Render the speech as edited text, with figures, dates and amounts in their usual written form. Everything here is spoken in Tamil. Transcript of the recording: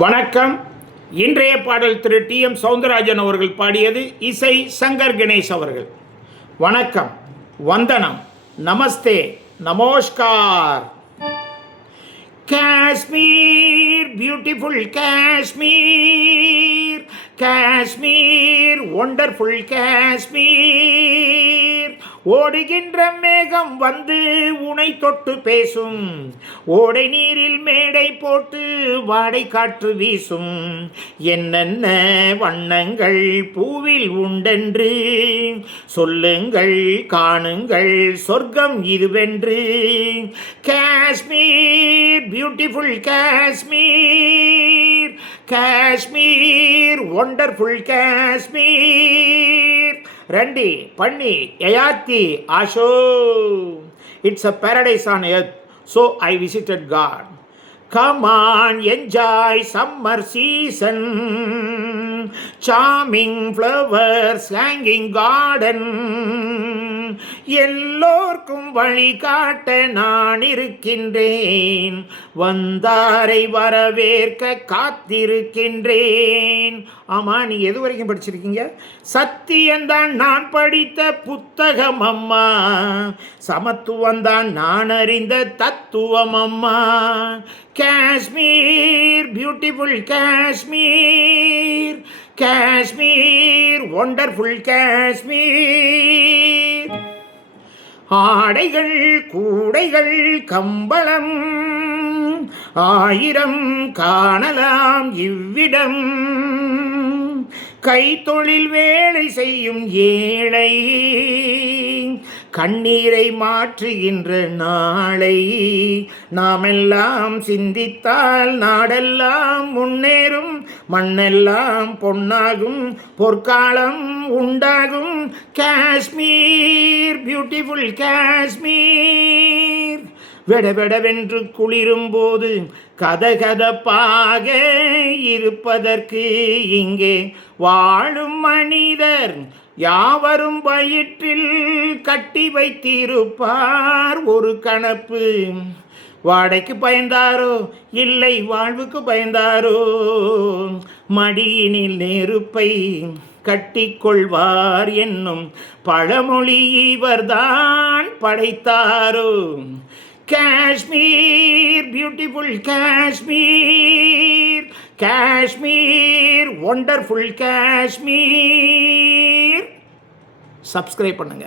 வணக்கம். இன்றைய பாடல் திரு டி.எம். சௌந்தரராஜன் அவர்கள் பாடியது. இசை சங்கர் கணேஷ் அவர்கள். வணக்கம், வந்தனம், நமஸ்தே, நமஸ்கார். Kashmir, beautiful Kashmir, Kashmir, wonderful Kashmir. ஓடுகின்ற மேகம் வந்து உனை தொட்டு பேசும், ஓடை நீரில் மேடை போட்டு வாடை காற்று வீசும். என்னென்ன வண்ணங்கள் பூவில் உண்டென்று சொல்லுங்கள், காணுங்கள், சொர்க்கம் இதுவென்று. Kashmir, beautiful Kashmir, Kashmir, wonderful Kashmir. Randi, Panni, Yayati, Asho. It's a paradise on earth, so I visited God. Come on, enjoy summer season, charming flowers, hanging garden. எல்லோர்க்கும் வழிகாட்ட நான் இருக்கின்றேன், வந்தாரை வரவேற்க காத்திருக்கின்றேன். ஆமா, நீங்க எது வரைக்கும் படிச்சிருக்கீங்க? சத்தியம்தான் நான் படித்த புத்தகம் அம்மா, சமத்துவம்தான் நான் அறிந்த தத்துவம் அம்மா. Kashmir, beautiful Kashmir, Kashmir, wonderful Kashmir. ஆடைகள், கூடைகள், கம்பளம் ஆயிரம் காணலாம் இவ்விடம். கைத்தொழில் வேலை செய்யும் ஏழை கண்ணீரை மாற்றுகின்ற நாளை நாமெல்லாம் சிந்தித்தால் நாடெல்லாம் முன்னேறும், மண்ணெல்லாம் பொன்னாகும், பொற்காலம் உண்டாகும். காஷ்மீர், பியூட்டிஃபுல் காஷ்மீர். வெடவெடவென்று குளிரும் போது கதகதப்பாக இருப்பதற்கு இங்கே வாழும் மனிதர் யாவரும் வயிற்றில் கட்டி வைத்திருப்பார் ஒரு கணப்பு. வாடைக்கு பயந்தாரோ இல்லை வாழ்வுக்கு பயந்தாரோ, மடியினில் நெருப்பை கட்டிக்கொள்வார் என்னும் பழமொழி இவர்தான் படைத்தாரோ. Kashmir, beautiful Kashmir, Kashmir, wonderful Kashmir. Subscribe பண்ணுங்க.